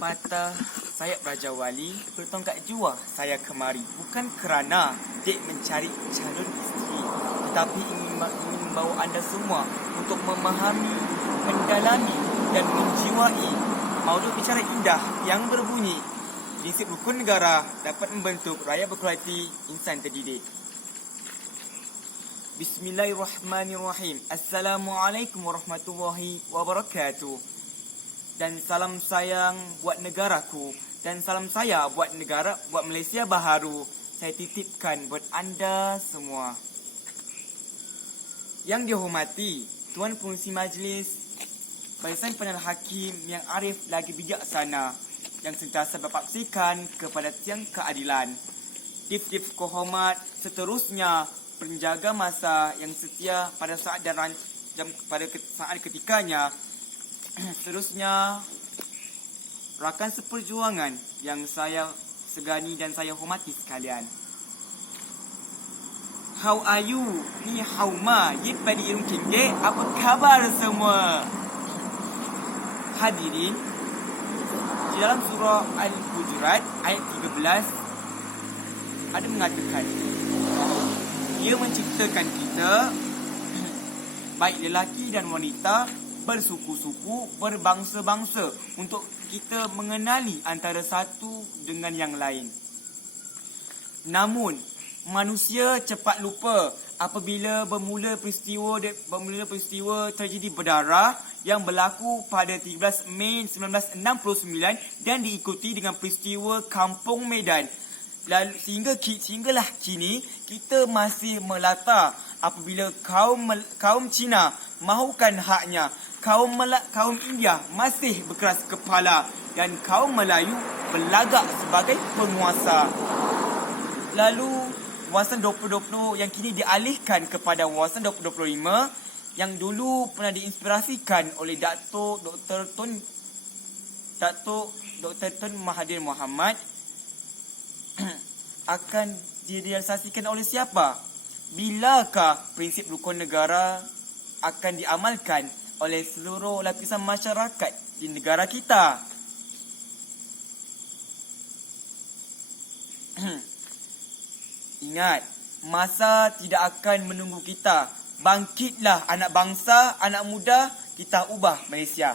Pepatah saya Raja Wali bertongkat jua saya kemari bukan kerana dek mencari calon isteri, tetapi ingin membawa anda semua untuk memahami, mendalami dan menjiwai maudut bicara indah yang berbunyi prinsip rukun negara dapat membentuk rakyat berkualiti, insan terdidik. Bismillahirrahmanirrahim. Assalamualaikum warahmatullahi wabarakatuh. Dan salam sayang buat negaraku, dan salam saya buat Malaysia baharu. Saya titipkan buat anda semua. Yang dihormati Tuan Pengerusi Majlis, Barisan Penilai Hakim yang arif lagi bijaksana, yang sentiasa berpaksikan kepada tiang keadilan. Dif kehormat seterusnya penjaga masa yang setia pada saat saat ketikanya. Seterusnya, rakan seperjuangan yang saya segani dan saya hormati sekalian. How are you? Ni how ma? Ye pada irung kenge? Apa khabar semua? Hadirin, di dalam surah Al-Hujurat ayat 13 ada mengatakan, Dia menciptakan kita, baik lelaki dan wanita, bersuku-suku, berbangsa-bangsa, untuk kita mengenali antara satu dengan yang lain. Namun, manusia cepat lupa apabila bermula peristiwa terjadi berdarah yang berlaku pada 13 Mei 1969 dan diikuti dengan peristiwa Kampung Medan. Lalu sehinggalah kini kita masih melata apabila kaum Cina mahukan haknya, kaum India masih berkeras kepala dan kaum Melayu berlagak sebagai penguasa. Lalu wawasan 2020 yang kini dialihkan kepada wawasan 2025 yang dulu pernah diinspirasikan oleh Datuk Dr. Tun Mahathir Mohamad akan direalisasikan oleh siapa? Bilakah prinsip rukun negara akan diamalkan oleh seluruh lapisan masyarakat di negara kita? Ingat, masa tidak akan menunggu kita. Bangkitlah anak bangsa, anak muda, kita ubah Malaysia.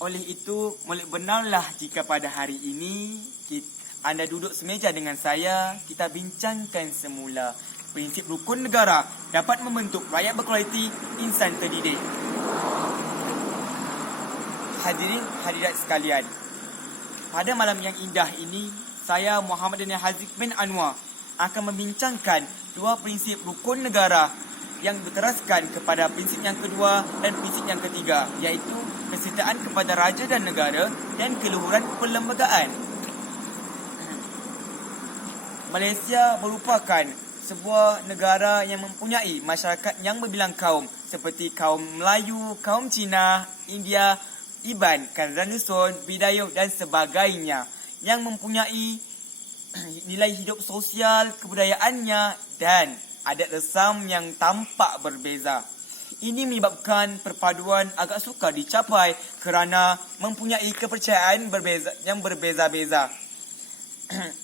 Oleh itu, molek benarlah jika pada hari ini anda duduk semeja dengan saya, kita bincangkan semula prinsip rukun negara dapat membentuk rakyat berkualiti, insan terdidik. Hadirin hadirat sekalian, pada malam yang indah ini, saya Muhammad Daniel Haziq bin Anwar akan membincangkan dua prinsip rukun negara yang berteraskan kepada prinsip yang kedua dan prinsip yang ketiga, iaitu kesetiaan kepada raja dan negara dan keluhuran perlembagaan. Malaysia merupakan sebuah negara yang mempunyai masyarakat yang berbilang kaum seperti kaum Melayu, kaum Cina, India, Iban, Kadazan Dusun, Bidayuh dan sebagainya, yang mempunyai nilai hidup sosial kebudayaannya dan adat resam yang tampak berbeza. Ini menyebabkan perpaduan agak sukar dicapai kerana mempunyai kepercayaan yang berbeza-beza.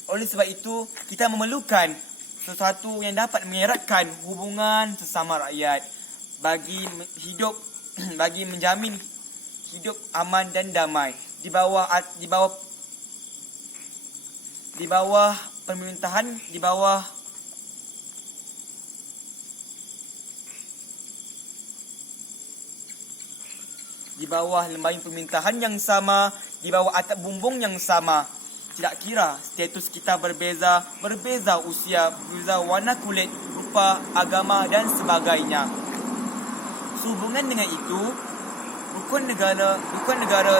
Oleh sebab itu, kita memerlukan sesuatu yang dapat mengeratkan hubungan sesama rakyat bagi menjamin hidup aman dan damai di bawah pemerintahan di bawah lembaga pemerintahan yang sama, di bawah atap bumbung yang sama. Tidak kira status kita berbeza usia, berbeza warna kulit, rupa, agama dan sebagainya. Sehubungan dengan itu, rukun negara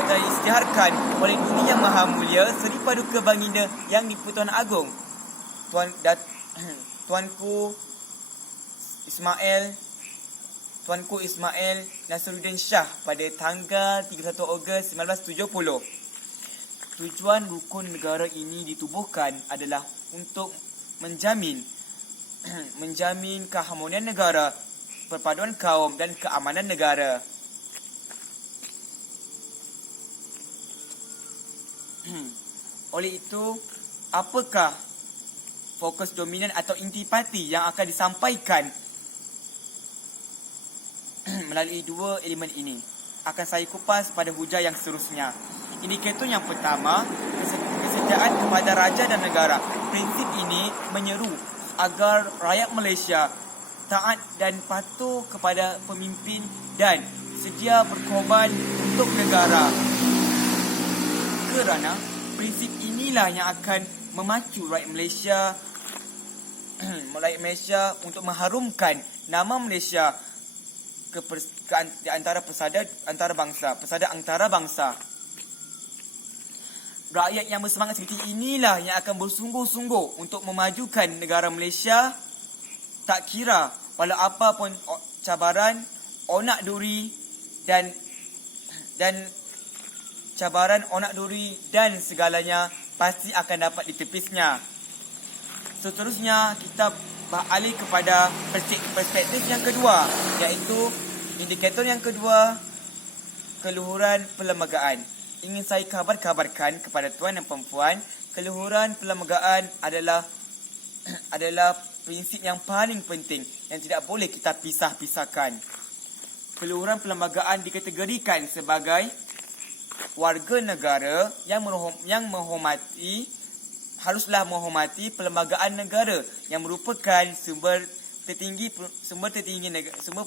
telah isytiharkan oleh Dunia Yang Maha Mulia Seri Paduka Baginda Yang di-Pertuan Agong Tuanku Ismail Nasruddin Shah pada tanggal 31 Ogos 1970. Tujuan rukun negara ini ditubuhkan adalah untuk menjamin keharmonian negara, perpaduan kaum dan keamanan negara. Oleh itu, apakah fokus dominan atau intipati yang akan disampaikan melalui dua elemen ini? Akan saya kupas pada hujah yang seterusnya. Indikator yang pertama, kesetiaan kepada raja dan negara. Prinsip ini menyeru agar rakyat Malaysia taat dan patuh kepada pemimpin dan sedia berkorban untuk negara. Kerana prinsip inilah yang akan memacu rakyat Malaysia untuk mengharumkan nama Malaysia di antara persada antara bangsa. Rakyat yang bersemangat seperti inilah yang akan bersungguh-sungguh untuk memajukan negara Malaysia, tak kira walau apa pun cabaran, onak duri dan segalanya pasti akan dapat ditepisnya. Seterusnya, kita beralih kepada perspektif yang kedua, iaitu indikator yang kedua, keluhuran perlembagaan. Ingin saya kabarkan kepada tuan dan perempuan, keluhuran perlembagaan adalah prinsip yang paling penting yang tidak boleh kita pisahkan. Keluhuran perlembagaan dikategorikan sebagai warga negara yang haruslah menghormati perlembagaan negara yang merupakan sumber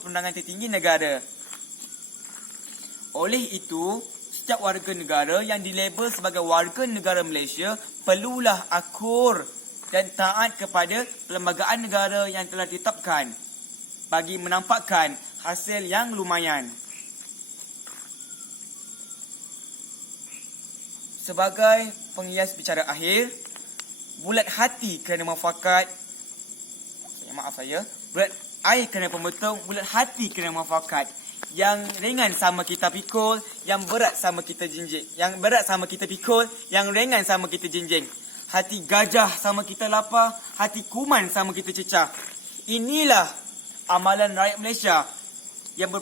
perundangan tertinggi negara. Oleh itu, setiap warga negara yang dilabel sebagai warga negara Malaysia perlulah akur dan taat kepada perlembagaan negara yang telah ditetapkan bagi menampakkan hasil yang lumayan. Sebagai penghias bicara akhir, bulat hati kerana muafakat, bulat air kerana pembetul, bulat hati kerana muafakat. Yang ringan sama kita pikul, yang berat sama kita jinjing. Yang berat sama kita pikul, yang ringan sama kita jinjing. Hati gajah sama kita lapar, hati kuman sama kita cecah. Inilah amalan rakyat Malaysia yang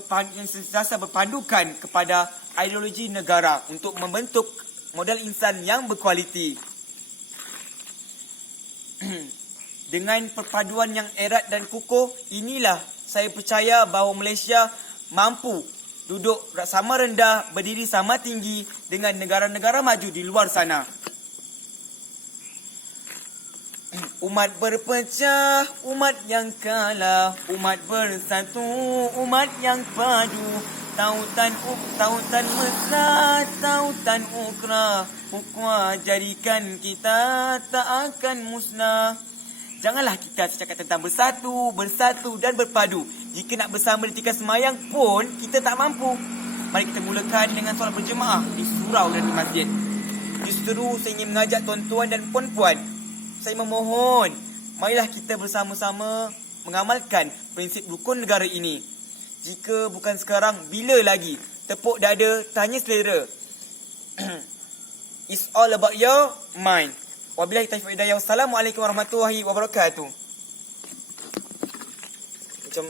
sentiasa berpandukan kepada ideologi negara untuk membentuk model insan yang berkualiti. Dengan perpaduan yang erat dan kukuh, inilah saya percaya bahawa Malaysia mampu duduk sama rendah, berdiri sama tinggi dengan negara-negara maju di luar sana. Umat berpecah, umat yang kalah, umat bersatu, umat yang padu. Tautan mesra, tautan ukra, ukra jadikan kita tak akan musnah. Janganlah kita cakap tentang bersatu dan berpadu. Jika nak bersama di tikar semayang pun kita tak mampu. Mari kita mulakan dengan solat berjemaah di surau dan di masjid. Justru saya ingin mengajak tuan-tuan dan puan-puan, saya memohon, marilah kita bersama-sama mengamalkan prinsip rukun negara ini. Jika bukan sekarang, bila lagi? Tepuk dada, tanya selera. It's all about your mind. Wabillahi taufiq wal hidayah. Wassalamualaikum warahmatullahi wabarakatuh. Macam